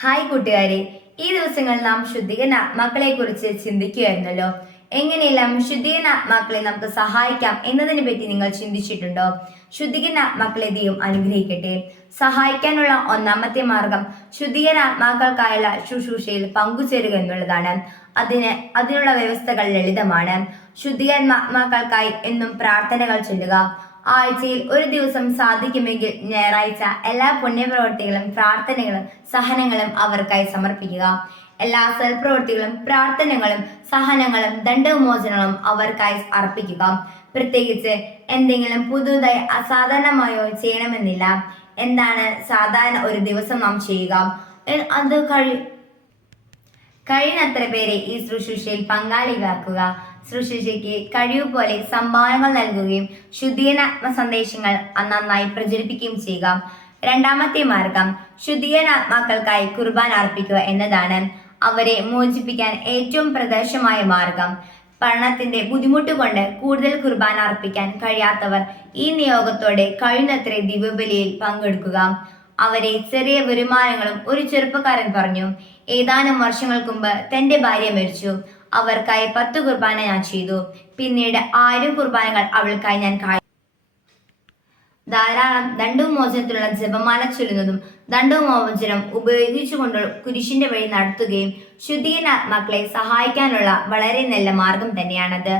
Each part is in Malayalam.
ഹായ് കൂട്ടുകാരെ ഈ ദിവസങ്ങൾ നാം ശുദ്ധീകരണ ആത്മാക്കളെ കുറിച്ച് ചിന്തിക്കുകയായിരുന്നല്ലോ. എങ്ങനെയെല്ലാം ശുദ്ധീകരണ ആത്മാക്കളെ നമുക്ക് സഹായിക്കാം എന്നതിനെ പറ്റി നിങ്ങൾ ചിന്തിച്ചിട്ടുണ്ടോ? ശുദ്ധീകരണ ആത്മാക്കളെ ദൈവം അനുഗ്രഹിക്കട്ടെ. സഹായിക്കാനുള്ള ഒന്നാമത്തെ മാർഗം ശുദ്ധീകരണ ആത്മാക്കൾക്കായുള്ള ശുശ്രൂഷയിൽ പങ്കുചേരുക എന്നുള്ളതാണ്. അതിന് അതിനുള്ള വ്യവസ്ഥകൾ ലളിതമാണ്. ശുദ്ധീകരണ ആത്മാക്കൾക്കായി എന്നും പ്രാർത്ഥനകൾ ചൊല്ലുക. ആഴ്ചയിൽ ഒരു ദിവസം സാധിക്കുമെങ്കിൽ ഞായറാഴ്ച എല്ലാ പുണ്യപ്രവർത്തികളും പ്രാർത്ഥനകളും സഹനങ്ങളും അവർക്കായി സമർപ്പിക്കുക. എല്ലാ സൽപ്രവൃത്തികളും പ്രാർത്ഥനകളും സഹനങ്ങളും ദണ്ഡവിമോചനങ്ങളും അവർക്കായി അർപ്പിക്കുക. പ്രത്യേകിച്ച് എന്തെങ്കിലും പുതുതായി അസാധാരണമായോ ചെയ്യണമെന്നില്ല. എന്താണ് സാധാരണ ഒരു ദിവസം നാം ചെയ്യുക? അത് കഴി കഴിയുന്നത്ര പേരെ ഈ ശുശ്രൂഷയിൽ പങ്കാളികളാക്കുക. ശുശ്രൂഷയ്ക്ക് കഴിവ് പോലെ സംഭാവനകൾ നൽകുകയും ശുദ്ധീകരണാത്മ സന്ദേശങ്ങൾ നന്നായി പ്രചരിപ്പിക്കുകയും ചെയ്യുക. രണ്ടാമത്തെ മാർഗം ശുദ്ധീകരണാത്മാക്കൾക്കായി കുർബാൻ അർപ്പിക്കുക എന്നതാണ് അവരെ മോചിപ്പിക്കാൻ ഏറ്റവും പ്രദർശമായ മാർഗം. പഠനത്തിന്റെ ബുദ്ധിമുട്ട് കൊണ്ട് കൂടുതൽ കുർബാന അർപ്പിക്കാൻ കഴിയാത്തവർ ഈ നിയോഗത്തോടെ കഴിയുന്നത്ര ദിവ്യബലിയിൽ പങ്കെടുക്കുക. അവരെ ചെറിയ വരുമാനങ്ങളും ഒരു ചെറുപ്പക്കാരൻ പറഞ്ഞു ഏതാനും വർഷങ്ങൾക്ക് മുമ്പ് തന്റെ ഭാര്യ മരിച്ചു. അവർക്കായി പത്ത് കുർബാന ഞാൻ ചെയ്തു. പിന്നീട് ആയിരം കുർബാനകൾ അവൾക്കായി ഞാൻ കാ ധാരാളം ദണ്ഡുമോചനത്തിലുള്ള ജപമാല ചൊല്ലുന്നതും ദണ്ഡുമോചനം ഉപയോഗിച്ചുകൊണ്ട് കുരിശിന്റെ വഴി നടത്തുകയും ശുദ്ധീകരണാത്മാക്കളെ സഹായിക്കാനുള്ള വളരെ നല്ല മാർഗം തന്നെയാണത്.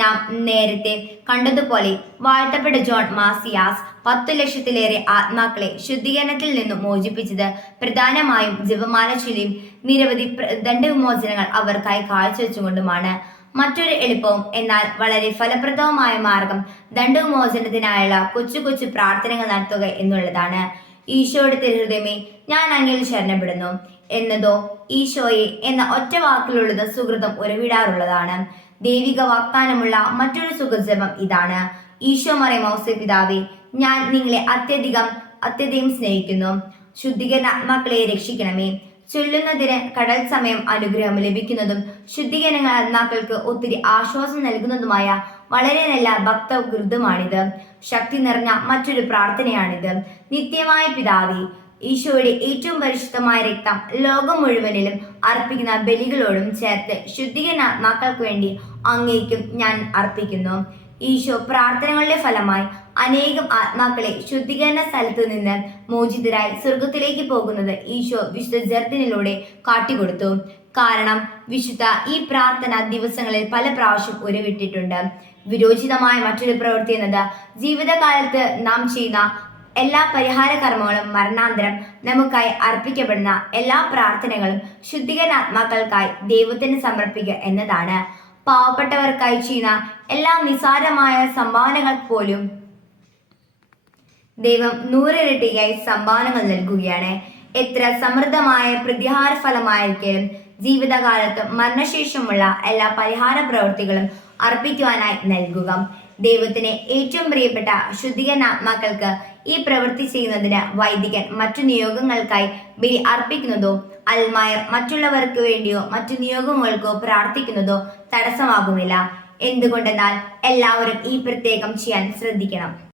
നാം നേരത്തെ കണ്ടതുപോലെ വാഴ്ത്തപ്പെട്ട ജോൺ മാസിയാസ് പത്തു ലക്ഷത്തിലേറെ ആത്മാക്കളെ ശുദ്ധീകരണത്തിൽ നിന്നും മോചിപ്പിച്ചത് പ്രധാനമായും ജപമാല ചൊല്ലിയും നിരവധി ദണ്ഡവിമോചനങ്ങൾ അവർക്കായി കാഴ്ചവെച്ചുകൊണ്ടുമാണ്. മറ്റൊരു എളുപ്പവും എന്നാൽ വളരെ ഫലപ്രദവുമായ മാർഗം ദണ്ഡവിമോചനത്തിനായുള്ള കൊച്ചു കൊച്ചു പ്രാർത്ഥനകൾ നടത്തുക എന്നുള്ളതാണ്. ഈശോയുടെ തിരുഹൃദയമേ ഞാൻ അങ്ങിൽ ശരണപ്പെടുന്നു. എന്നതോ ഈശോയെ എന്ന ഒറ്റ വാക്കിലുള്ളത് സുഹൃതം ഉറവിടാറുള്ളതാണ്. ദൈവിക വാഗ്ദാനമുള്ള മറ്റൊരു സുഖജപം ഇതാണ്. ഈശോ മറേ മൗസെ പിതാവേ ഞാൻ നിങ്ങളെ അത്യധികം അത്യധികം സ്നേഹിക്കുന്നു. ശുദ്ധീകരണ ആത്മാക്കളെ രക്ഷിക്കണമേ. ചൊല്ലുന്നതിന് കടൽ സമയം അനുഗ്രഹം ലഭിക്കുന്നതും ശുദ്ധീകരണ ആത്മാക്കൾക്ക് ഒത്തിരി ആശ്വാസം നൽകുന്നതുമായ വളരെ നല്ല ഭക്തകൃതമാണിത് ശക്തി നിറഞ്ഞ മറ്റൊരു പ്രാർത്ഥനയാണിത്. നിത്യമായ പിതാവേ ഈശോയുടെ ഏറ്റവും പരിശുദ്ധമായ രക്തം ലോകം മുഴുവനിലും അർപ്പിക്കുന്ന ബലികളോടും ചേർത്ത് ശുദ്ധീകരണാത്മാക്കൾക്ക് വേണ്ടി അങ്ങേക്കും ഞാൻ അർപ്പിക്കുന്നു. ഈശോ പ്രാർത്ഥനകളുടെ ഫലമായി അനേകം ആത്മാക്കളെ ശുദ്ധീകരണ സ്ഥലത്ത് നിന്ന് മോചിതരായി സ്വർഗത്തിലേക്ക് പോകുന്നത് ഈശോ വിശുദ്ധ ജർദിനിലൂടെ കാട്ടിക്കൊടുത്തു. കാരണം വിശുദ്ധ ഈ പ്രാർത്ഥന ദിവസങ്ങളിൽ പല പ്രാവശ്യം ഉരുവിട്ടിട്ടുണ്ട്. വിരോചിതമായ മറ്റൊരു പ്രവൃത്തി എന്നത് ജീവിതകാലത്ത് നാം ചെയ്യുന്ന എല്ലാ പരിഹാര കർമ്മങ്ങളും മരണാന്തരം നമുക്കായി അർപ്പിക്കപ്പെടുന്ന എല്ലാ പ്രാർത്ഥനകളും ശുദ്ധികരണാത്മാക്കൾക്കായി ദൈവത്തിന് സമർപ്പിക്കുക എന്നതാണ്. പാവപ്പെട്ടവർക്കായി ചെയ്യുന്ന എല്ലാ നിസാരമായ സംഭാവനകൾ പോലും ദൈവം നൂറിരട്ടിയായി സംഭാവനകൾ നൽകുകയാണ്. എത്ര സമൃദ്ധമായ പ്രതിഹാര ഫലമായിരിക്കും ജീവിതകാലത്ത് മരണശേഷമുള്ള എല്ലാ പരിഹാര പ്രവൃത്തികളും അർപ്പിക്കുവാനായി നൽകുക. ദൈവത്തിന് ഏറ്റവും പ്രിയപ്പെട്ട ശുദ്ധീകരണാത്മാക്കൾക്ക് ഈ പ്രവൃത്തി ചെയ്യുന്നതിന് വൈദികൻ മറ്റു നിയോഗങ്ങൾക്കായി ബലി അർപ്പിക്കുന്നതോ അൽമായർ മറ്റുള്ളവർക്ക് വേണ്ടിയോ മറ്റു നിയോഗങ്ങൾക്കോ പ്രാർത്ഥിക്കുന്നതോ തടസ്സമാകുന്നില്ല. എന്തുകൊണ്ടെന്നാൽ എല്ലാവരും ഈ പ്രത്യേകം ചെയ്യാൻ ശ്രദ്ധിക്കണം.